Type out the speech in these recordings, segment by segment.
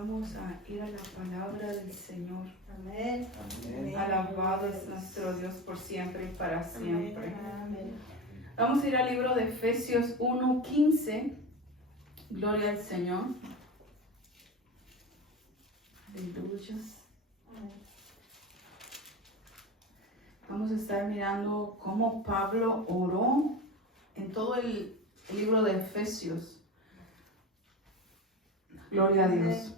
Vamos a ir a la palabra del Señor. Amén. Amén. Alabado es nuestro Dios por siempre y para siempre. Amén. Vamos a ir al libro de Efesios 1:15. Gloria al Señor. Aleluya. Vamos a estar mirando cómo Pablo oró en todo el libro de Efesios. Gloria a Dios.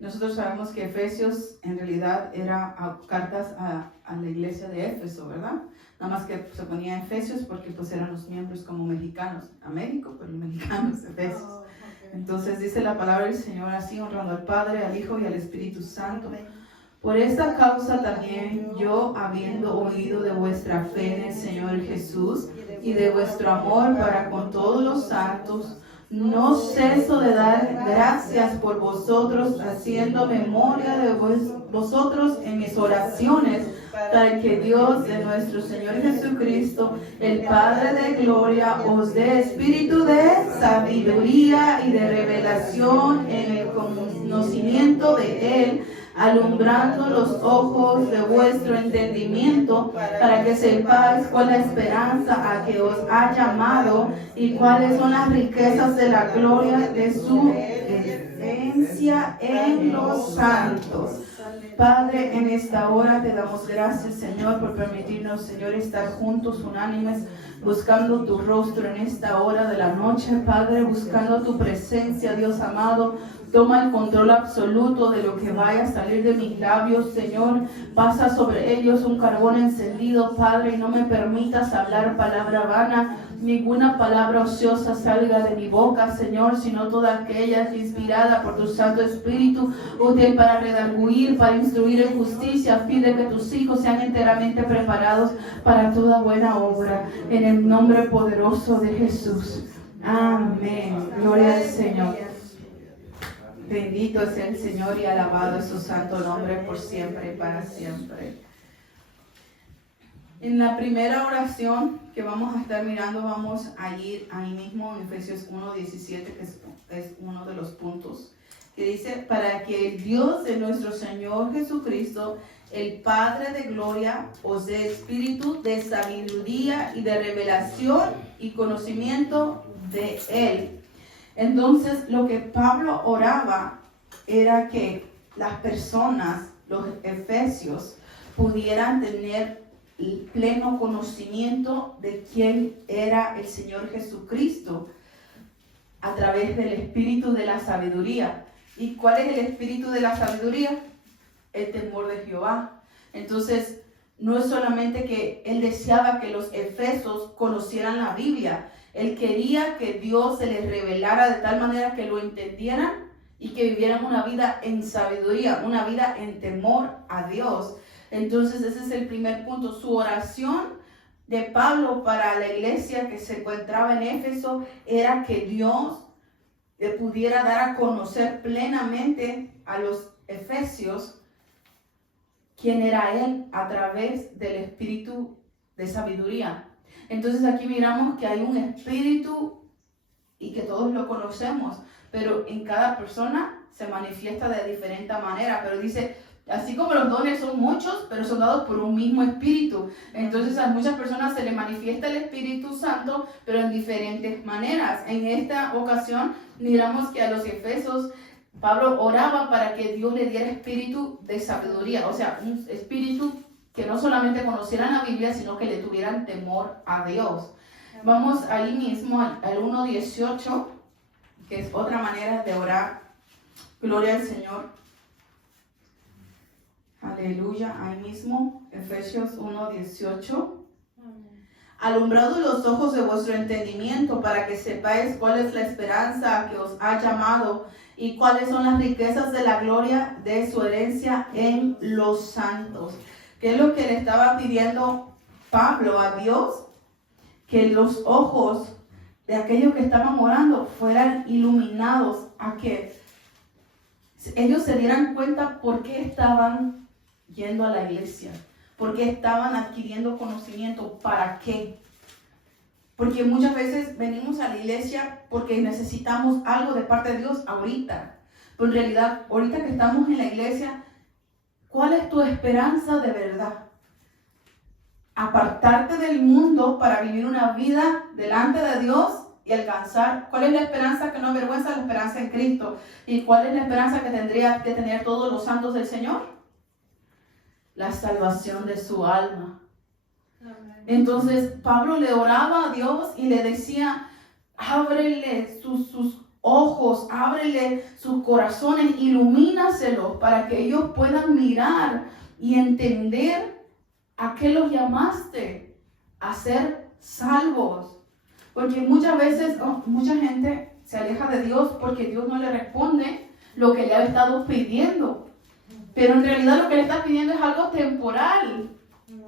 Nosotros sabemos que Efesios en realidad era cartas a la iglesia de Éfeso, ¿verdad? Nada más que se ponía Efesios porque pues eran los miembros como mexicanos. A México, pero los mexicanos, Efesios. Entonces dice la palabra del Señor así, honrando al Padre, al Hijo y al Espíritu Santo. Por esta causa también yo, habiendo oído de vuestra fe en el Señor Jesús y de vuestro amor para con todos los santos, no ceso de dar gracias por vosotros, haciendo memoria de vosotros en mis oraciones, para que Dios de nuestro Señor Jesucristo, el Padre de gloria, os dé espíritu de sabiduría y de revelación en el conocimiento de Él, alumbrando los ojos de vuestro entendimiento, para que sepáis cuál es la esperanza a que os ha llamado y cuáles son las riquezas de la gloria de su herencia en los santos. Padre, en esta hora te damos gracias, Señor, por permitirnos, Señor, estar juntos, unánimes, buscando tu rostro en esta hora de la noche, Padre, buscando tu presencia, Dios amado. Toma el control absoluto de lo que vaya a salir de mis labios, Señor. Pasa sobre ellos un carbón encendido, Padre, y no me permitas hablar palabra vana. Ninguna palabra ociosa salga de mi boca, Señor, sino toda aquella inspirada por tu Santo Espíritu, útil para redarguir, para instruir en justicia, a fin de que tus hijos sean enteramente preparados para toda buena obra. En el nombre poderoso de Jesús. Amén. Gloria al Señor. Bendito sea el Señor y alabado es su santo nombre por siempre y para siempre. En la primera oración que vamos a estar mirando, vamos a ir ahí mismo en Efesios 1:17, que es uno de los puntos, que dice: para que el Dios de nuestro Señor Jesucristo, el Padre de gloria, os dé espíritu de sabiduría y de revelación y conocimiento de Él. Entonces, lo que Pablo oraba era que las personas, los efesios, pudieran tener el pleno conocimiento de quién era el Señor Jesucristo a través del espíritu de la sabiduría. ¿Y cuál es el espíritu de la sabiduría? El temor de Jehová. Entonces, no es solamente que él deseaba que los efesios conocieran la Biblia. Él quería que Dios se les revelara de tal manera que lo entendieran y que vivieran una vida en sabiduría, una vida en temor a Dios. Entonces ese es el primer punto. Su oración de Pablo para la iglesia que se encontraba en Éfeso era que Dios le pudiera dar a conocer plenamente a los efesios quién era Él a través del espíritu de sabiduría. Entonces aquí miramos que hay un espíritu y que todos lo conocemos, pero en cada persona se manifiesta de diferente manera. Pero dice, así como los dones son muchos, pero son dados por un mismo espíritu. Entonces a muchas personas se les manifiesta el Espíritu Santo, pero en diferentes maneras. En esta ocasión miramos que a los efesios Pablo oraba para que Dios le diera espíritu de sabiduría, o sea, un espíritu que no solamente conocieran la Biblia, sino que le tuvieran temor a Dios. Vamos ahí mismo al 1:18, que es otra manera de orar. Gloria al Señor. Aleluya. Ahí mismo, Efesios 1:18. Alumbrado los ojos de vuestro entendimiento, para que sepáis cuál es la esperanza a que os ha llamado y cuáles son las riquezas de la gloria de su herencia en los santos. ¿Qué es lo que le estaba pidiendo Pablo a Dios? Que los ojos de aquellos que estaban orando fueran iluminados, a que ellos se dieran cuenta por qué estaban yendo a la iglesia, por qué estaban adquiriendo conocimiento, para qué. Porque muchas veces venimos a la iglesia porque necesitamos algo de parte de Dios ahorita. Pero en realidad, ahorita que estamos en la iglesia, ¿cuál es tu esperanza de verdad? Apartarte del mundo para vivir una vida delante de Dios y alcanzar. ¿Cuál es la esperanza que no avergüenza? La esperanza en Cristo. ¿Y cuál es la esperanza que tendría que tener todos los santos del Señor? La salvación de su alma. Entonces Pablo le oraba a Dios y le decía, ábrele sus ojos, ábrele sus corazones, ilumínaselos para que ellos puedan mirar y entender a qué los llamaste, a ser salvos. Porque muchas veces mucha gente se aleja de Dios porque Dios no le responde lo que le ha estado pidiendo. Pero en realidad lo que le está pidiendo es algo temporal.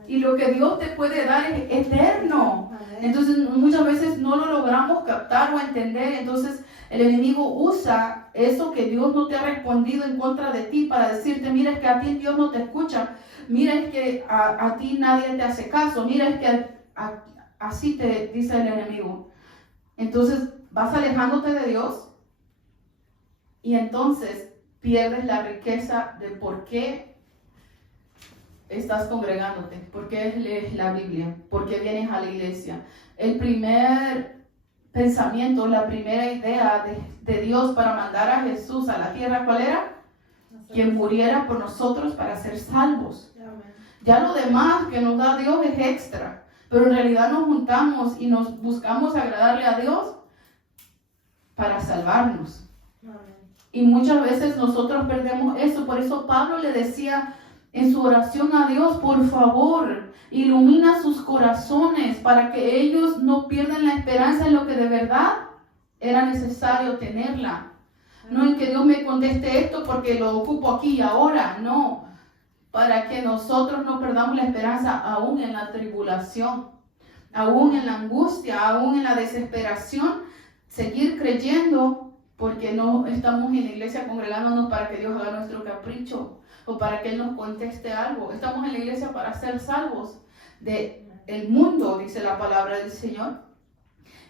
Y lo que Dios te puede dar es eterno. Entonces muchas veces no lo logramos captar o entender. Entonces el enemigo usa eso que Dios no te ha respondido en contra de ti para decirte, mira, es que a ti Dios no te escucha. Mira, es que a ti nadie te hace caso. Mira, es que así te dice el enemigo. Entonces vas alejándote de Dios y entonces pierdes la riqueza de por qué estás congregándote, por qué lees la Biblia, por qué vienes a la iglesia. El primer pensamiento, la primera idea de Dios para mandar a Jesús a la tierra, ¿cuál era? Que muriera por nosotros para ser salvos. Ya lo demás que nos da Dios es extra, pero en realidad nos juntamos y nos buscamos agradarle a Dios para salvarnos. Y muchas veces nosotros perdemos eso. Por eso Pablo le decía en su oración a Dios, por favor, ilumina sus corazones para que ellos no pierdan la esperanza en lo que de verdad era necesario tenerla. No en que Dios me conteste esto porque lo ocupo aquí y ahora, no. Para que nosotros no perdamos la esperanza aún en la tribulación, aún en la angustia, aún en la desesperación, seguir creyendo porque no estamos en la iglesia congregándonos para que Dios haga nuestro capricho o para que Él nos conteste algo. Estamos en la iglesia para ser salvos del mundo, dice la palabra del Señor.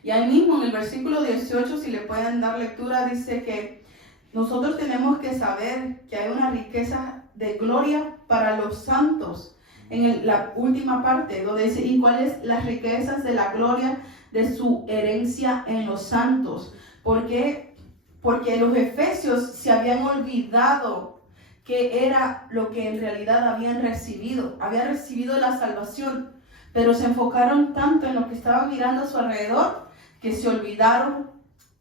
Y ahí mismo en el versículo 18, si le pueden dar lectura, dice que nosotros tenemos que saber que hay una riqueza de gloria para los santos. En la última parte, donde dice, ¿y cuáles las riquezas de la gloria de su herencia en los santos? ¿Por qué? Porque los efesios se habían olvidado que era lo que en realidad habían recibido. Habían recibido la salvación, pero se enfocaron tanto en lo que estaban mirando a su alrededor que se olvidaron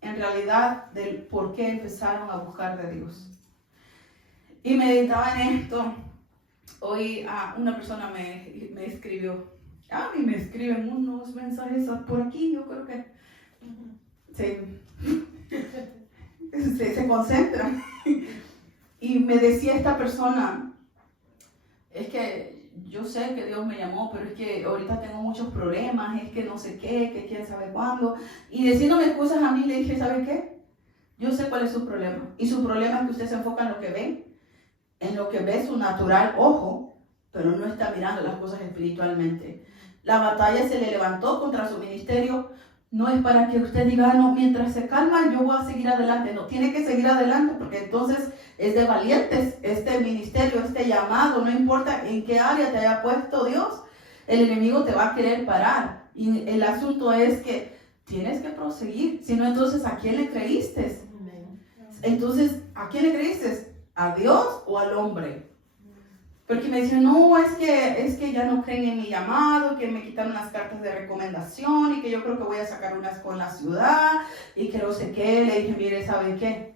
en realidad del por qué empezaron a buscar de Dios. Y meditaba en esto. Hoy una persona me escribió. Y me escriben unos mensajes por aquí, yo creo que se concentran. Y me decía esta persona, es que yo sé que Dios me llamó, pero es que ahorita tengo muchos problemas, es que no sé qué, que quién sabe cuándo. Y diciéndome excusas a mí, le dije, ¿sabe qué? Yo sé cuál es su problema. Y su problema es que usted se enfoca en lo que ve, en lo que ve su natural ojo, pero no está mirando las cosas espiritualmente. La batalla se le levantó contra su ministerio. No es para que usted diga, no, mientras se calma yo voy a seguir adelante. No, tiene que seguir adelante porque entonces es de valientes este ministerio, este llamado. No importa en qué área te haya puesto Dios, el enemigo te va a querer parar. Y el asunto es que tienes que proseguir. Si no, entonces ¿a quién le creíste? Entonces, ¿a quién le creíste? ¿A Dios o al hombre? Porque me decían, no, es que ya no creen en mi llamado, que me quitaron las cartas de recomendación y que yo creo que voy a sacar unas con la ciudad y que no sé qué. Le dije, mire, ¿saben qué?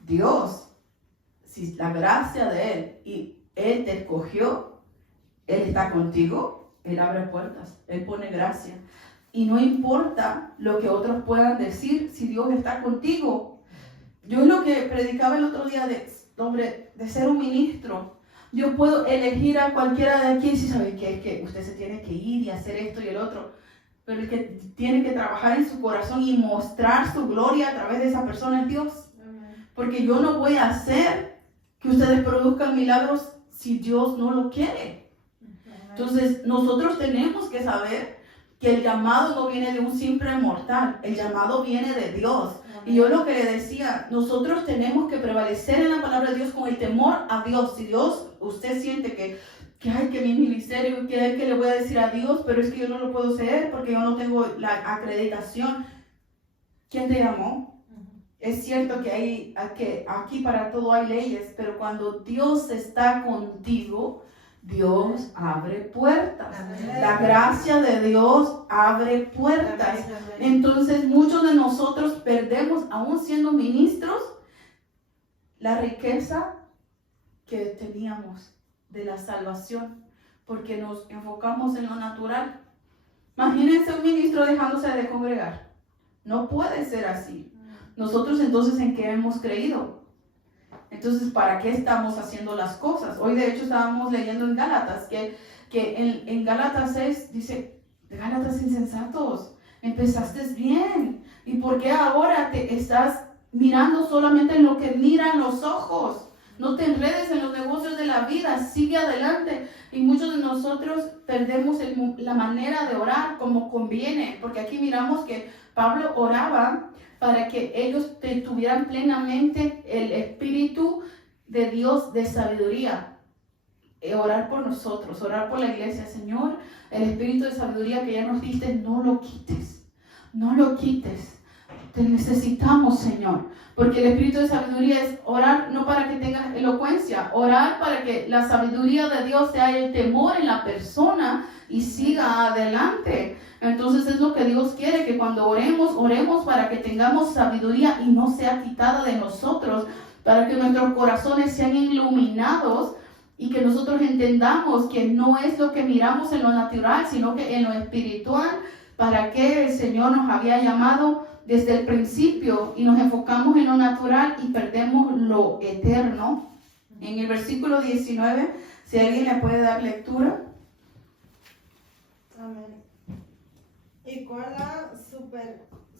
Dios, si la gracia de Él y Él te escogió, Él está contigo, Él abre puertas, Él pone gracia. Y no importa lo que otros puedan decir, si Dios está contigo. Yo es lo que predicaba el otro día de ser un ministro. Yo puedo elegir a cualquiera de aquí si sabe que usted se tiene que ir y hacer esto y el otro, pero el que tiene que trabajar en su corazón y mostrar su gloria a través de esa persona es Dios. Porque yo no voy a hacer que ustedes produzcan milagros si Dios no lo quiere. Entonces nosotros tenemos que saber que el llamado no viene de un simple mortal, el llamado viene de Dios. Y yo lo que le decía, nosotros tenemos que prevalecer en la palabra de Dios con el temor a Dios. Si Dios, usted siente que ay, que mi ministerio, que le voy a decir a Dios, pero es que yo no lo puedo hacer porque yo no tengo la acreditación. ¿Quién te llamó? Es cierto que aquí para todo hay leyes, pero cuando Dios está contigo, Dios abre puertas. Amén. La gracia de Dios abre puertas. Entonces muchos de nosotros perdemos, aún siendo ministros, la riqueza que teníamos de la salvación, porque nos enfocamos en lo natural. Imagínense un ministro dejándose de congregar. No puede ser así. Nosotros entonces, ¿en qué hemos creído? Entonces, ¿para qué estamos haciendo las cosas? Hoy de hecho estábamos leyendo en Gálatas, que en Gálatas 6 dice, Gálatas insensatos, empezaste bien. ¿Y por qué ahora te estás mirando solamente en lo que miran los ojos? No te enredes en los negocios de la vida, sigue adelante. Y muchos de nosotros perdemos la manera de orar como conviene, porque aquí miramos que Pablo oraba para que ellos tuvieran plenamente el Espíritu de Dios de sabiduría. Orar por nosotros, orar por la iglesia. Señor, el Espíritu de sabiduría que ya nos diste, no lo quites, no lo quites. Te necesitamos, Señor, porque el Espíritu de sabiduría es orar no para que tengas elocuencia, orar para que la sabiduría de Dios sea el temor en la persona y siga adelante. Entonces es lo que Dios quiere, que cuando oremos para que tengamos sabiduría y no sea quitada de nosotros, para que nuestros corazones sean iluminados y que nosotros entendamos que no es lo que miramos en lo natural, sino que en lo espiritual, para que el Señor nos había llamado desde el principio y nos enfocamos en lo natural y perdemos lo eterno. En el versículo 19, si alguien le puede dar lectura. Amén. Y cuál la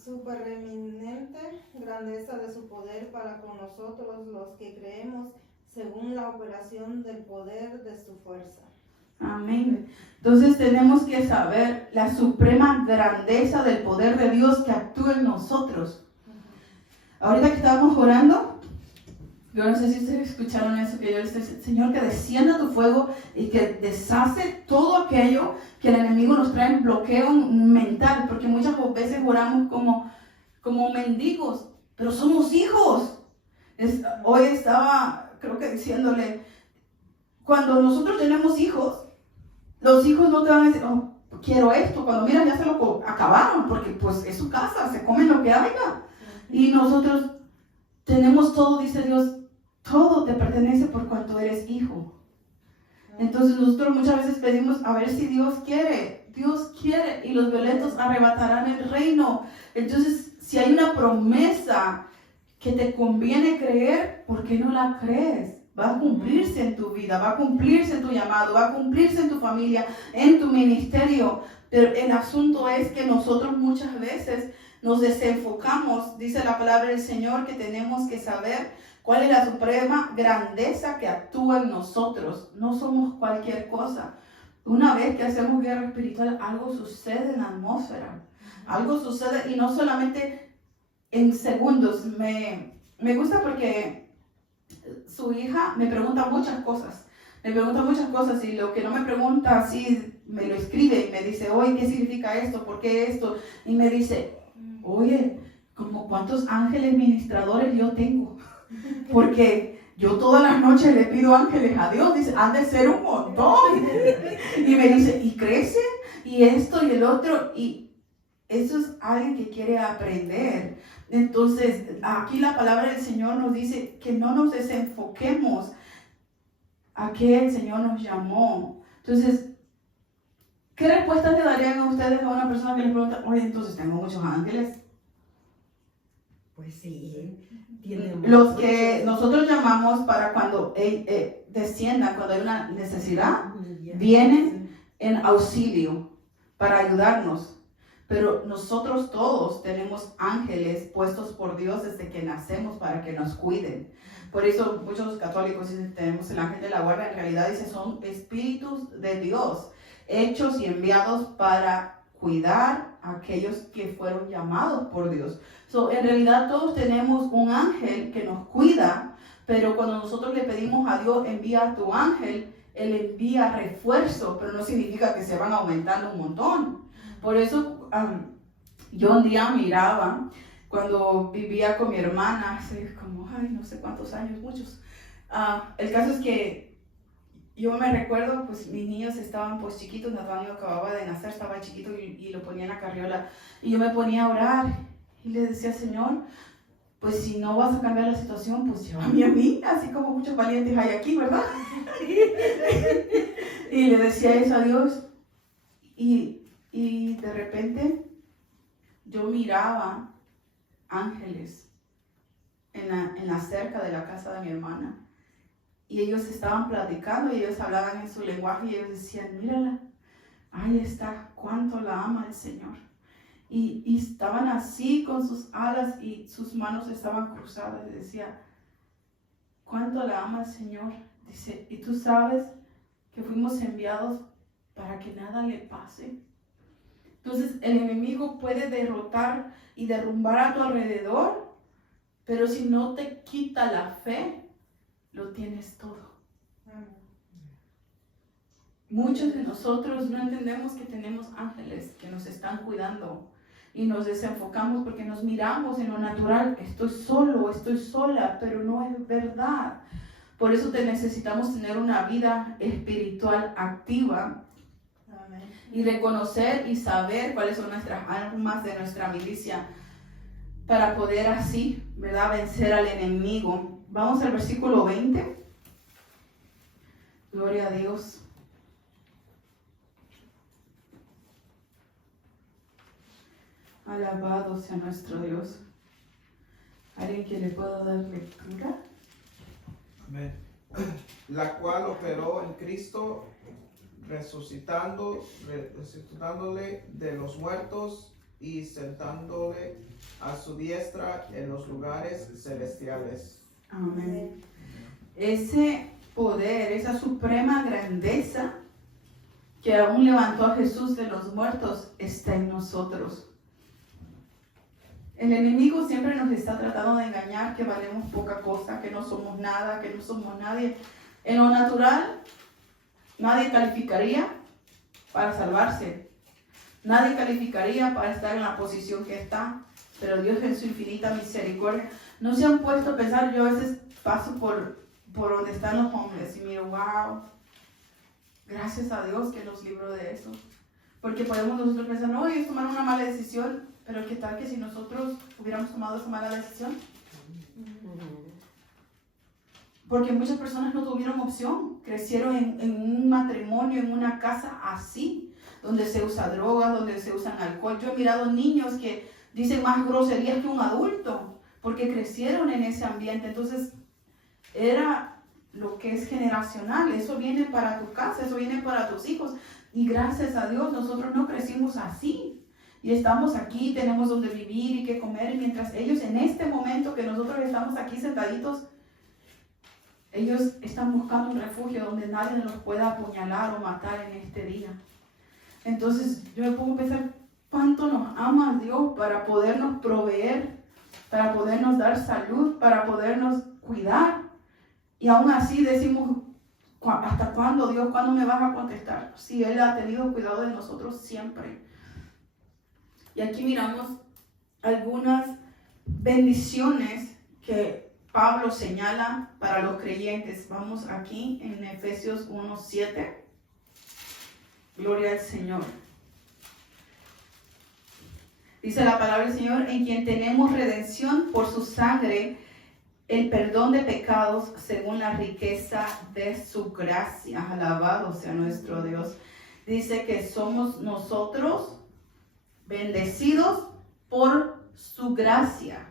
supereminente grandeza de su poder para con nosotros los que creemos, según la operación del poder de su fuerza. Amén. Entonces tenemos que saber la suprema grandeza del poder de Dios que actúa en nosotros. Ahorita que estábamos orando, yo no sé si ustedes escucharon eso, que yo les decía, Señor, que descienda tu fuego y que deshace todo aquello que el enemigo nos trae en bloqueo mental, porque muchas veces oramos como mendigos, pero somos hijos. Hoy estaba, creo que diciéndole, cuando nosotros tenemos hijos, los hijos no te van a decir, oh, quiero esto, cuando miran ya se lo acabaron, porque pues es su casa, se comen lo que haya. Y nosotros tenemos todo, dice Dios, todo te pertenece por cuanto eres hijo. Entonces nosotros muchas veces pedimos a ver si Dios quiere, y los violentos arrebatarán el reino. Entonces, si hay una promesa que te conviene creer, ¿por qué no la crees? Va a cumplirse en tu vida, va a cumplirse en tu llamado, va a cumplirse en tu familia, en tu ministerio. Pero el asunto es que nosotros muchas veces nos desenfocamos. Dice la palabra del Señor que tenemos que saber cuál es la suprema grandeza que actúa en nosotros. No somos cualquier cosa. Una vez que hacemos guerra espiritual, algo sucede en la atmósfera. Algo sucede y no solamente en segundos. Me gusta porque su hija me pregunta muchas cosas. Y lo que no me pregunta así me lo escribe y me dice, oye, ¿qué significa esto? ¿Por qué esto? Y me dice, oye, ¿como cuántos ángeles ministradores yo tengo? Porque yo todas las noches le pido ángeles a Dios. Dice, han de ser un montón. Y me dice, ¿y crecen? Y esto y el otro. Y eso es alguien que quiere aprender. Entonces, aquí la palabra del Señor nos dice que no nos desenfoquemos a qué el Señor nos llamó. Entonces, ¿qué respuesta le darían a ustedes a una persona que les pregunta, oye, entonces tengo muchos ángeles? Pues sí, tiene Los que nosotros llamamos para cuando desciendan, cuando hay una necesidad, vienen en auxilio para ayudarnos. Pero nosotros todos tenemos ángeles puestos por Dios desde que nacemos para que nos cuiden. Por eso muchos católicos dicen tenemos el ángel de la guarda. En realidad dice son espíritus de Dios hechos y enviados para cuidar a aquellos que fueron llamados por Dios. En realidad todos tenemos un ángel que nos cuida, pero cuando nosotros le pedimos a Dios, envía a tu ángel, Él envía refuerzo, pero no significa que se van aumentando un montón. Por eso yo un día miraba, cuando vivía con mi hermana, hace como, no sé cuántos años, muchos. El caso es que yo me recuerdo, pues mis niños estaban pues chiquitos, Nathaniel acababa de nacer, estaba chiquito y lo ponía en la carriola. Y yo me ponía a orar y le decía, Señor, pues si no vas a cambiar la situación, pues llévame a mí, así como muchos valientes hay aquí, ¿verdad? Y le decía eso a Dios. Y de repente yo miraba ángeles en la cerca de la casa de mi hermana. Y ellos estaban platicando y ellos hablaban en su lenguaje y ellos decían, mírala, ahí está, cuánto la ama el Señor. Y estaban así con sus alas y sus manos estaban cruzadas y decía, cuánto la ama el Señor. Dice, y tú sabes que fuimos enviados para que nada le pase. Entonces el enemigo puede derrotar y derrumbar a tu alrededor, pero si no te quita la fe, lo tienes todo. Muchos de nosotros no entendemos que tenemos ángeles que nos están cuidando y nos desenfocamos porque nos miramos en lo natural. Estoy solo, estoy sola, pero no es verdad. Por eso necesitamos tener una vida espiritual activa. Amén. Y reconocer y saber cuáles son nuestras armas de nuestra milicia para poder así, ¿verdad?, vencer al enemigo. Vamos al versículo 20. Gloria a Dios. Alabado sea nuestro Dios. ¿Alguien que le pueda dar lectura? Amén. La cual operó en Cristo, resucitándole de los muertos y sentándole a su diestra en los lugares celestiales. Amén. Ese poder, esa suprema grandeza que aún levantó a Jesús de los muertos está en nosotros. El enemigo siempre nos está tratando de engañar, que valemos poca cosa, que no somos nada, que no somos nadie. En lo natural, nadie calificaría para salvarse. Nadie calificaría para estar en la posición que está. Pero Dios en su infinita misericordia, no se han puesto a pensar. Yo a veces paso por donde están los hombres y miro, wow, gracias a Dios que nos libró de eso. Porque podemos nosotros pensar, no, ellos tomaron una mala decisión, pero ¿qué tal que si nosotros hubiéramos tomado esa mala decisión? Porque muchas personas no tuvieron opción, crecieron en un matrimonio, en una casa así, donde se usa drogas, donde se usan alcohol. Yo he mirado niños que dicen más groserías que un adulto, porque crecieron en ese ambiente. Entonces, era lo que es generacional. Eso viene para tu casa, eso viene para tus hijos. Y gracias a Dios, nosotros no crecimos así. Y estamos aquí, tenemos donde vivir y qué comer. Mientras ellos, en este momento que nosotros estamos aquí sentaditos, ellos están buscando un refugio donde nadie los pueda apuñalar o matar en este día. Entonces, yo me pongo a pensar, ¿cuánto nos ama Dios para podernos proveer, para podernos dar salud, para podernos cuidar? Y aún así decimos, ¿hasta cuándo, Dios? ¿Cuándo me vas a contestar? Si Él ha tenido cuidado de nosotros siempre. Y aquí miramos algunas bendiciones que Pablo señala para los creyentes. Vamos aquí en Efesios 1:7. Gloria al Señor. Dice la palabra del Señor, en quien tenemos redención por su sangre, el perdón de pecados según la riqueza de su gracia. Alabado sea nuestro Dios. Dice que somos nosotros bendecidos por su gracia,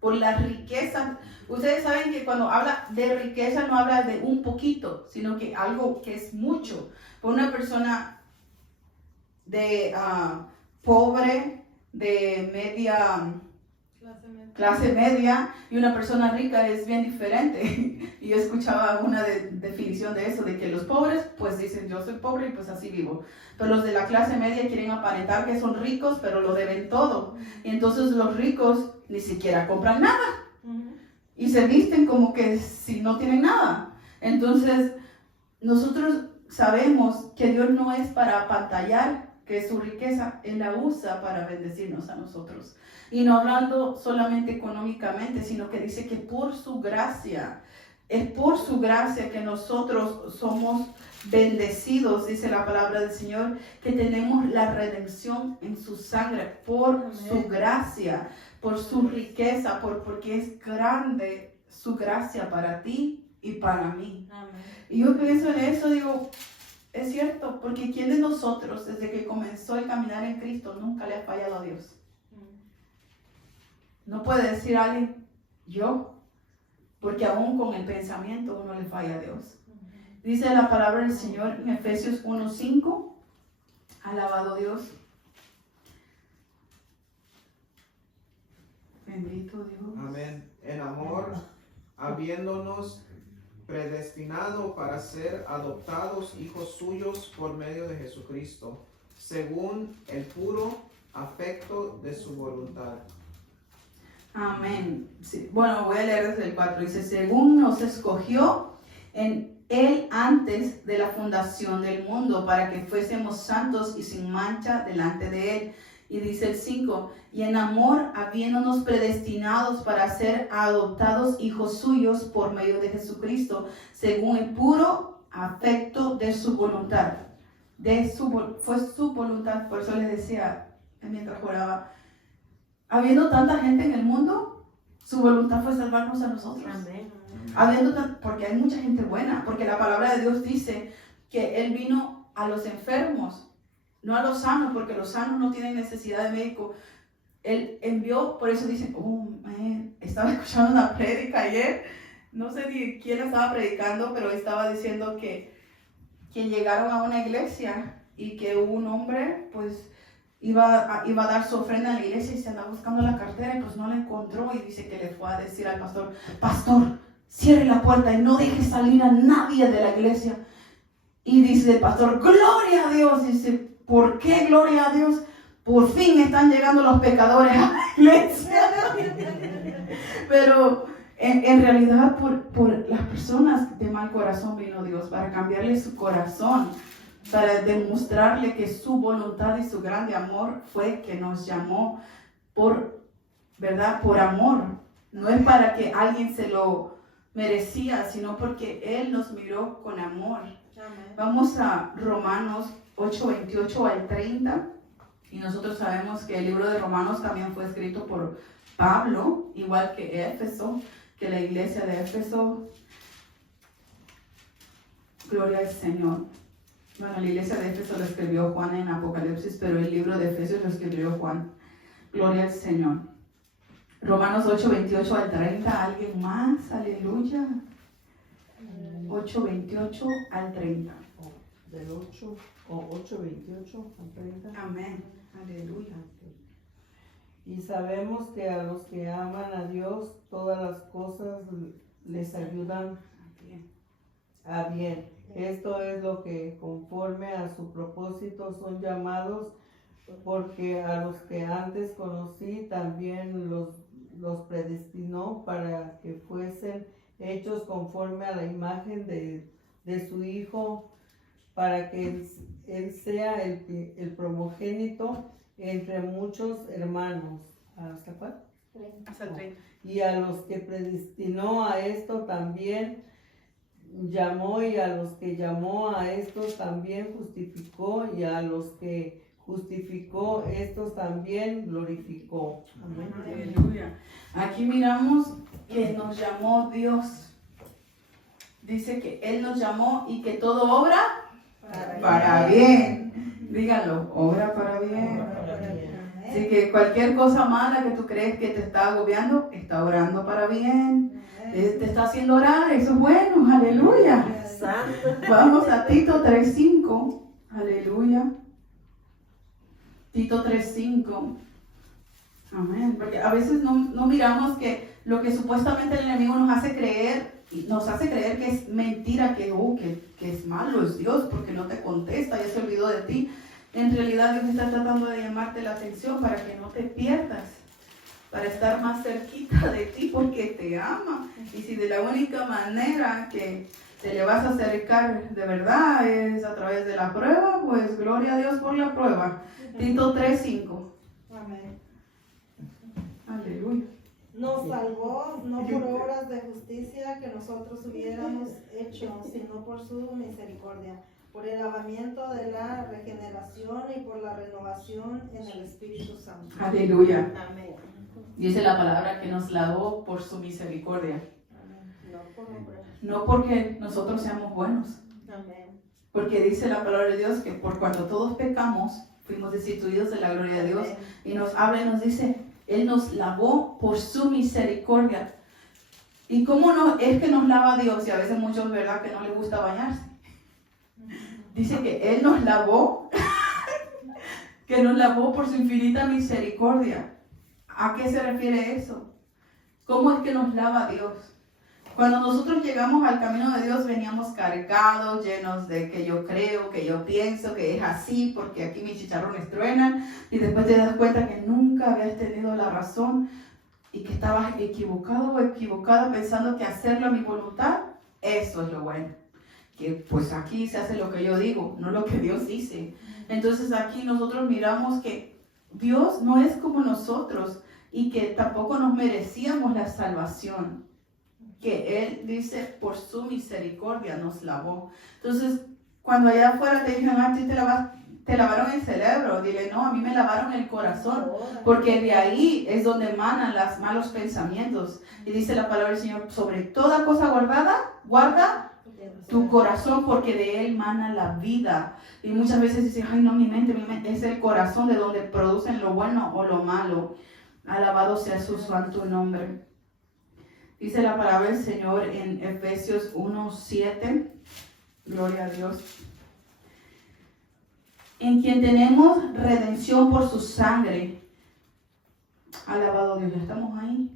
por la riqueza. Ustedes saben que cuando habla de riqueza no habla de un poquito, sino que algo que es mucho. Por una persona de pobre, de media clase media y una persona rica es bien diferente. Y yo escuchaba una definición de eso, de que los pobres pues dicen yo soy pobre y pues así vivo. Pero los de la clase media quieren aparentar que son ricos, pero lo deben todo. Y entonces los ricos ni siquiera compran nada. Y se visten como que si no tienen nada. Entonces nosotros sabemos que Dios no es para apantallar, que su riqueza Él la usa para bendecirnos a nosotros. Y no hablando solamente económicamente, sino que dice que por su gracia, es por su gracia que nosotros somos bendecidos, dice la palabra del Señor, que tenemos la redención en su sangre, por su gracia, por su riqueza, porque es grande su gracia para ti y para mí. Amén. Y yo pienso en eso, digo, es cierto, porque ¿quién de nosotros, desde que comenzó el caminar en Cristo, nunca le ha fallado a Dios? No puede decir alguien, yo, porque aún con el pensamiento uno le falla a Dios. Dice la palabra del Señor en Efesios 1:5, alabado Dios. Bendito Dios. Amén. En amor, habiéndonos predestinado para ser adoptados hijos suyos por medio de Jesucristo, según el puro afecto de su voluntad. Amén. Sí. Bueno, voy a leer desde el 4. Dice, según nos escogió en Él antes de la fundación del mundo, para que fuésemos santos y sin mancha delante de Él. Y dice el 5, y en amor, habiéndonos predestinados para ser adoptados hijos suyos por medio de Jesucristo, según el puro afecto de su voluntad. Fue su voluntad, por eso les decía mientras oraba, habiendo tanta gente en el mundo, su voluntad fue salvarnos a nosotros. Amén. Porque hay mucha gente buena, porque la palabra de Dios dice que Él vino a los enfermos, no a los sanos, porque los sanos no tienen necesidad de médico. Él envió, por eso dicen, estaba escuchando una prédica ayer, no sé ni quién la estaba predicando, pero estaba diciendo que llegaron a una iglesia y que un hombre pues iba a dar su ofrenda a la iglesia y se andaba buscando la cartera y pues no la encontró, y dice que le fue a decir al pastor, pastor, cierre la puerta y no deje salir a nadie de la iglesia. Y dice el pastor, gloria a Dios. Y dice, ¿por qué gloria a Dios? Por fin están llegando los pecadores a la iglesia. Pero en realidad por las personas de mal corazón vino Dios, para cambiarle su corazón, para demostrarle que su voluntad y su grande amor fue que nos llamó ¿verdad? Por amor. No es para que alguien se lo merecía, sino porque Él nos miró con amor. Amén. Vamos a Romanos 8:28 al 30. Y nosotros sabemos que el libro de Romanos también fue escrito por Pablo, igual que Éfeso, que la iglesia de Éfeso. Gloria al Señor. Bueno, la iglesia de Éfeso lo escribió Juan en Apocalipsis, pero el libro de Efesios lo escribió Juan. Gloria al Señor. Romanos 8:28 al 30. ¿Alguien más? Aleluya. 8:28 al 30. Del 8 o 8:28 al 30. Amén. Aleluya. Y sabemos que a los que aman a Dios, todas las cosas les ayudan a bien. Esto es lo que conforme a su propósito son llamados, porque a los que antes conocí también los predestinó para que fuesen hechos conforme a la imagen de su Hijo, para que él sea el primogénito entre muchos hermanos. ¿Hasta cuál? Hasta el 30. Y a los que predestinó a esto también llamó, y a los que llamó a estos también justificó, y a los que justificó estos también glorificó. Amén. Aleluya. Aquí miramos que nos llamó Dios. Dice que Él nos llamó y que todo obra para bien. Díganlo, obra para bien. Así que cualquier cosa mala que tú crees que te está agobiando, está orando para bien. Te está haciendo orar, eso es bueno, aleluya. Vamos a Tito 3:5, aleluya. Tito 3:5. Amén. Porque a veces no miramos que lo que supuestamente el enemigo nos hace creer que es mentira, que es malo, es Dios, porque no te contesta, ya se olvidó de ti. En realidad Dios está tratando de llamarte la atención para que no te pierdas, para estar más cerquita de ti, porque te ama. Y si de la única manera que te le vas a acercar de verdad es a través de la prueba, pues gloria a Dios por la prueba. Tito 3:5. Amén. Aleluya. Nos salvó no por obras de justicia que nosotros hubiéramos hecho, sino por su misericordia, por el lavamiento de la regeneración y por la renovación en el Espíritu Santo. Aleluya. Amén. Dice la palabra que nos lavó por su misericordia. Amén. No por obras. No porque nosotros seamos buenos. Amén. Porque dice la palabra de Dios que por cuanto todos pecamos, fuimos destituidos de la gloria de Dios. Amén. Y nos habla y nos dice, Él nos lavó por su misericordia. ¿Y cómo no es que nos lava Dios? Y a veces muchos, ¿verdad?, que no les gusta bañarse. Dice que Él nos lavó, que nos lavó por su infinita misericordia. ¿A qué se refiere eso? ¿Cómo es que nos lava Dios? Cuando nosotros llegamos al camino de Dios veníamos cargados, llenos de que yo creo, que yo pienso, que es así, porque aquí mis chicharrones truenan, y después te das cuenta que nunca habías tenido la razón y que estabas equivocado o equivocada pensando que hacerlo a mi voluntad, eso es lo bueno. Que pues aquí se hace lo que yo digo, no lo que Dios dice. Entonces aquí nosotros miramos que Dios no es como nosotros y que tampoco nos merecíamos la salvación. Que Él dice, por su misericordia nos lavó. Entonces, cuando allá afuera te dijeron, a ti te lavaron el cerebro, dile, no, a mí me lavaron el corazón, porque de ahí es donde emanan los malos pensamientos. Y dice la palabra del Señor, sobre toda cosa guarda tu corazón, porque de él mana la vida. Y muchas veces dice, ay no, mi mente es el corazón de donde producen lo bueno o lo malo. Alabado sea su santo nombre. Dice la palabra del Señor en Efesios 1:7, gloria a Dios, en quien tenemos redención por su sangre. Alabado Dios, ya estamos ahí.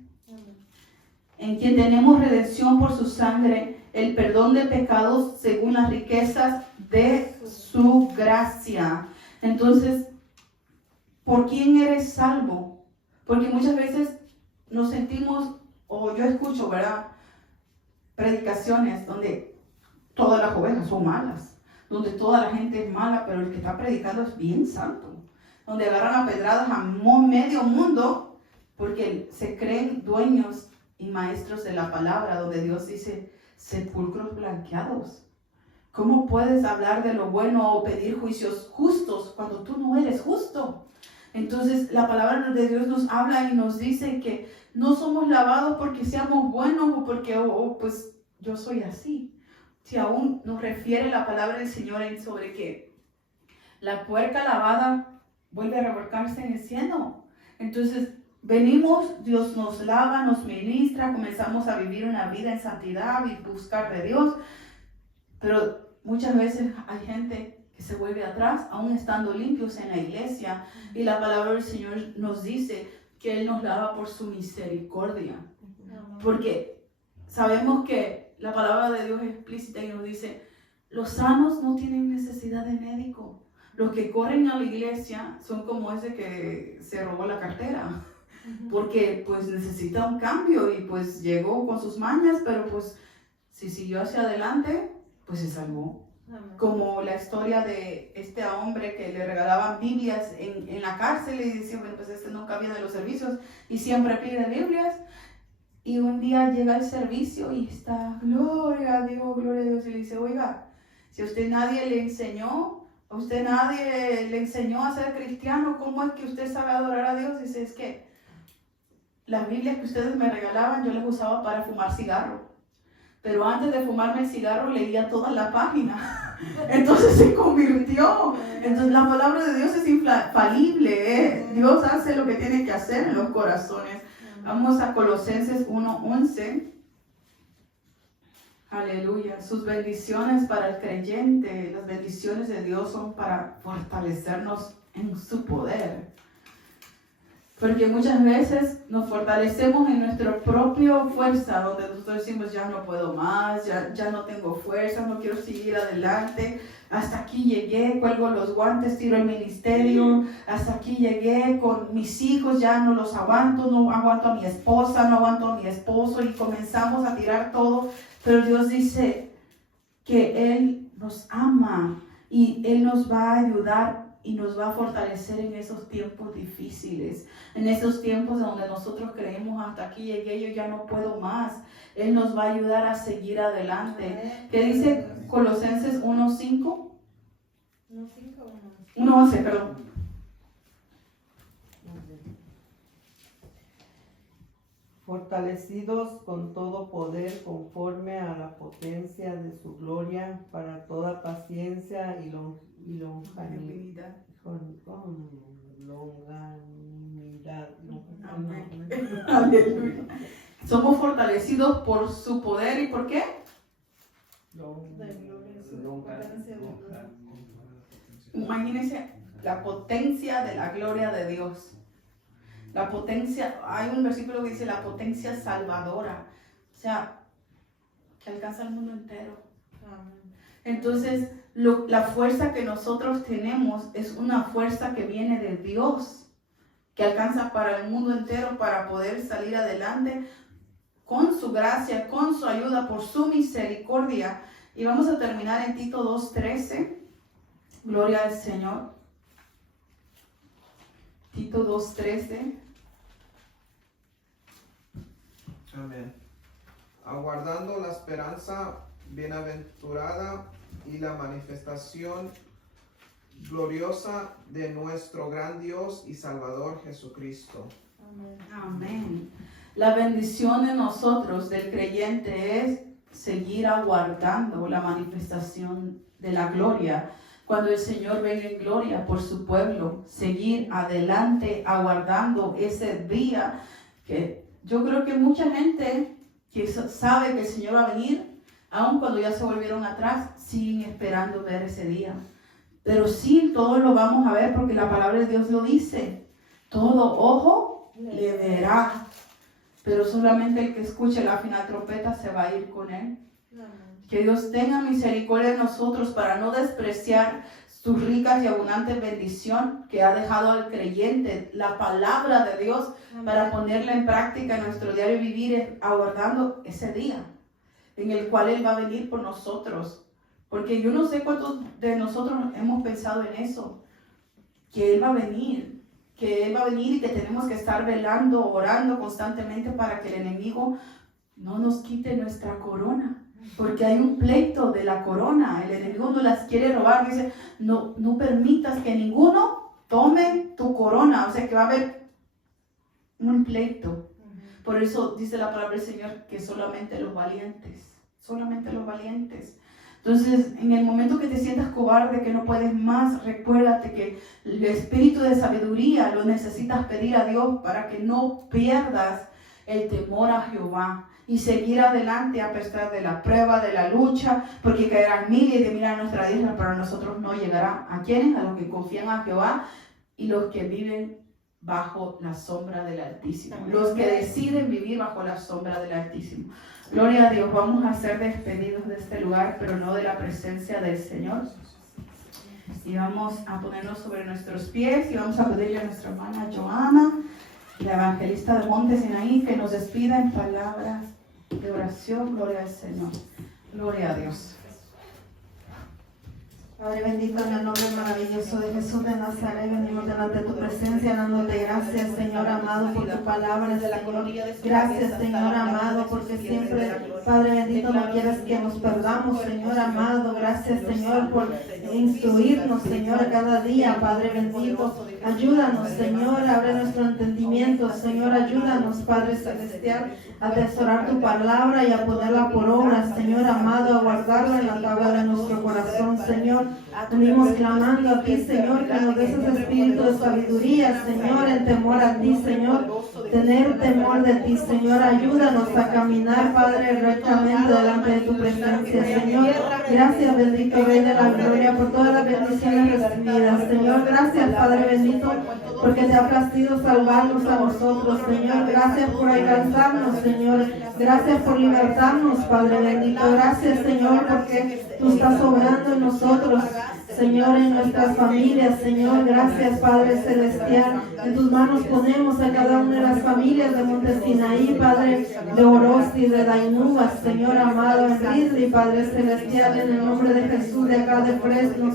En quien tenemos redención por su sangre, el perdón de pecados según las riquezas de su gracia. Entonces, ¿por quién eres salvo? Porque muchas veces nos sentimos, o yo escucho, ¿verdad?, predicaciones donde todas las ovejas son malas, donde toda la gente es mala, pero el que está predicando es bien santo, donde agarran a pedradas a medio mundo porque se creen dueños y maestros de la palabra, donde Dios dice sepulcros blanqueados. ¿Cómo puedes hablar de lo bueno o pedir juicios justos cuando tú no eres justo? Entonces la palabra de Dios nos habla y nos dice que no somos lavados porque seamos buenos o porque pues yo soy así. Si aún nos refiere la palabra del Señor sobre que la puerca lavada vuelve a revolcarse en el cielo. Entonces venimos, Dios nos lava, nos ministra, comenzamos a vivir una vida en santidad y buscar de Dios. Pero muchas veces hay gente que se vuelve atrás, aún estando limpios en la iglesia. Y la palabra del Señor nos dice que Él nos lava por su misericordia. Porque sabemos que la palabra de Dios es explícita y nos dice, los sanos no tienen necesidad de médico. Los que corren a la iglesia son como ese que se robó la cartera. Porque pues necesita un cambio y pues llegó con sus mañas, pero pues si siguió hacia adelante, pues se salvó. Como la historia de este hombre que le regalaban Biblias en la cárcel y decía, bueno, pues este nunca viene de los servicios y siempre pide Biblias. Y un día llega al servicio y está, gloria a Dios, y le dice, oiga, si a usted nadie le enseñó, a usted nadie le enseñó a ser cristiano, ¿cómo es que usted sabe adorar a Dios? Dice, es que las Biblias que ustedes me regalaban yo las usaba para fumar cigarro. Pero antes de fumarme el cigarro leía toda la página. Entonces se convirtió. Entonces la palabra de Dios es infalible. Dios hace lo que tiene que hacer en los corazones. Vamos a Colosenses 1:11. Aleluya. Sus bendiciones para el creyente. Las bendiciones de Dios son para fortalecernos en su poder. Porque muchas veces nos fortalecemos en nuestra propia fuerza, donde nosotros decimos, ya no puedo más, ya no tengo fuerza, no quiero seguir adelante, hasta aquí llegué, cuelgo los guantes, tiro el ministerio, hasta aquí llegué con mis hijos, ya no los aguanto, no aguanto a mi esposa, no aguanto a mi esposo, y comenzamos a tirar todo. Pero Dios dice que Él nos ama y Él nos va a ayudar y nos va a fortalecer en esos tiempos difíciles, en esos tiempos donde nosotros creemos, hasta aquí llegué, yo ya no puedo más. Él nos va a ayudar a seguir adelante. ¿Qué dice Colosenses 1:5? 1:11, perdón. Fortalecidos con todo poder conforme a la potencia de su gloria, para toda paciencia y longanimidad. Aleluya. Somos fortalecidos por su poder, ¿y por qué? Imagínense la potencia de la gloria de Dios. La potencia, hay un versículo que dice la potencia salvadora, o sea, que alcanza el mundo entero. Entonces, la fuerza que nosotros tenemos es una fuerza que viene de Dios, que alcanza para el mundo entero, para poder salir adelante con su gracia, con su ayuda, por su misericordia. Y vamos a terminar en Tito 2:13. Gloria al Señor. Tito 2:13. Amén. Aguardando la esperanza bienaventurada y la manifestación gloriosa de nuestro gran Dios y Salvador Jesucristo. Amén. La bendición de nosotros, del creyente, es seguir aguardando la manifestación de la gloria. Cuando el Señor venga en gloria por su pueblo, seguir adelante aguardando ese día, que yo creo que mucha gente que sabe que el Señor va a venir, aun cuando ya se volvieron atrás, siguen esperando ver ese día. Pero sí, todos lo vamos a ver, porque la palabra de Dios lo dice. Todo ojo le verá, pero solamente el que escuche la final trompeta se va a ir con él. Que Dios tenga misericordia de nosotros para no despreciar sus ricas y abundantes bendiciones que ha dejado al creyente, la palabra de Dios, para ponerla en práctica en nuestro diario vivir, aguardando ese día en el cual Él va a venir por nosotros. Porque yo no sé cuántos de nosotros hemos pensado en eso, que Él va a venir, y que tenemos que estar velando, orando constantemente para que el enemigo no nos quite nuestra corona. Porque hay un pleito de la corona, el enemigo no las quiere robar, dice, no permitas que ninguno tome tu corona, o sea que va a haber un pleito. Por eso dice la palabra del Señor que solamente los valientes. Entonces, en el momento que te sientas cobarde, que no puedes más, recuérdate que el espíritu de sabiduría lo necesitas pedir a Dios para que no pierdas el temor a Jehová y seguir adelante a pesar de la prueba, de la lucha, porque caerán mil y 10.000 a nuestra diestra, pero a nosotros no llegará. ¿A quiénes? A los que confían a Jehová y los que viven bajo la sombra del Altísimo. Los que deciden vivir bajo la sombra del Altísimo. Gloria a Dios. Vamos a ser despedidos de este lugar, pero no de la presencia del Señor. Y vamos a ponernos sobre nuestros pies y vamos a pedirle a nuestra hermana Joana, la evangelista de Monte Sinaí, que nos despida en palabras de oración. Gloria al Señor. Gloria a Dios. Padre bendito, en el nombre maravilloso de Jesús de Nazaret, venimos delante de tu presencia, dándote gracias, Señor amado, por tu palabra, Señor. Gracias, Señor amado, porque siempre, Padre bendito, no quieres que nos perdamos, Señor amado. Gracias, Señor, por instruirnos, Señor, cada día, Padre bendito. Ayúdanos, Señor, abre nuestro entendimiento, Señor, ayúdanos, Padre celestial, a atesorar tu palabra y a ponerla por obra, Señor amado, a guardarla en la tabla de nuestro corazón, Señor. Venimos clamando a ti, Señor, que nos des ese espíritu de sabiduría, Señor, en temor a ti, Señor. Tener temor de ti, Señor. Ayúdanos a caminar, Padre, rectamente delante de tu presencia, Señor. Gracias, bendito Rey de la Gloria, por todas las bendiciones recibidas, Señor. Gracias, Padre bendito, porque te ha placido salvarnos a nosotros, Señor. Gracias por alcanzarnos, Señor. Gracias por libertarnos, Padre bendito. Gracias, Señor, porque tú estás obrando en nosotros, Señor, en nuestras familias, Señor. Gracias, Padre celestial. En tus manos ponemos a cada una de las familias de Montesinaí, Padre, de Orosi, de Dainúa, Señor amado, en Ridley, Padre celestial, en el nombre de Jesús, de acá de Fresno.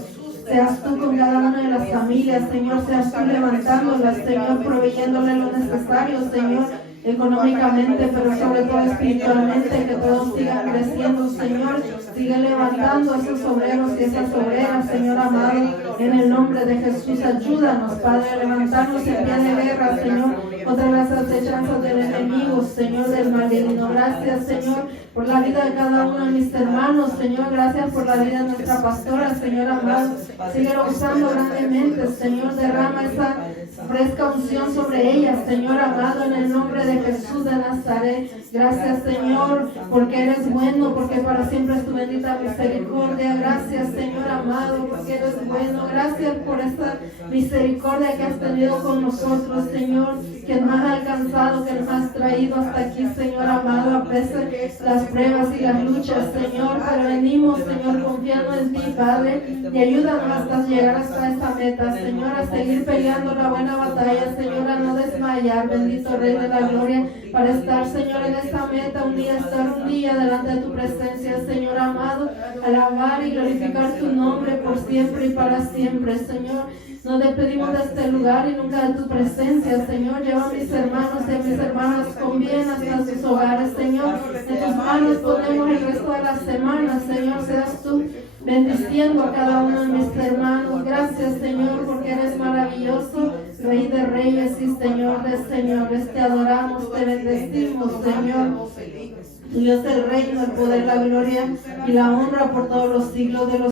Seas tú con cada una de las familias, Señor. Seas tú levantándolas, Señor, proveyéndole lo necesario, Señor, económicamente, pero sobre todo espiritualmente, que todos sigan creciendo, Señor. Sigue levantando a esos obreros y esas obreras, Señor amado, en el nombre de Jesús. Ayúdanos, Padre, a levantarnos en pie de guerra, Señor, contra las acechanzas del enemigo, Señor, del maligno. Gracias, Señor, por la vida de cada uno de mis hermanos, Señor. Gracias por la vida de nuestra pastora, Señor amado. Sigue usando grandemente, Señor. Derrama esa fresca unción sobre ella, Señor amado, en el nombre de Jesús de Nazaret. Gracias, Señor, porque eres bueno, porque para siempre es tu bendita misericordia. Gracias, Señor amado, porque eres bueno. Gracias por esta misericordia que has tenido con nosotros, Señor, que nos has alcanzado, que nos has traído hasta aquí, Señor amado, a pesar de las pruebas y las luchas, Señor. Pero venimos, Señor, confiando en ti, Padre, y ayúdanos hasta llegar hasta esta meta, Señor, a seguir peleando la buena batalla, Señor, a no desmayar, bendito Rey de la Gloria, para estar, Señor, en esta meta, un día, estar un día delante de tu presencia, Señor amado, alabar y glorificar tu nombre por siempre y para siempre, Señor. Nos despedimos de este lugar y nunca de tu presencia, Señor. Lleva a mis hermanos y a mis hermanas con bien hasta sus hogares, Señor. En tus manos ponemos el resto de la semana, Señor. Seas tú bendiciendo a cada uno de mis hermanos. Gracias, Señor, porque eres maravilloso, Rey de reyes y Señor de señores. Te adoramos, te bendecimos, Señor. Dios el reino, el poder, la gloria y la honra por todos los siglos de los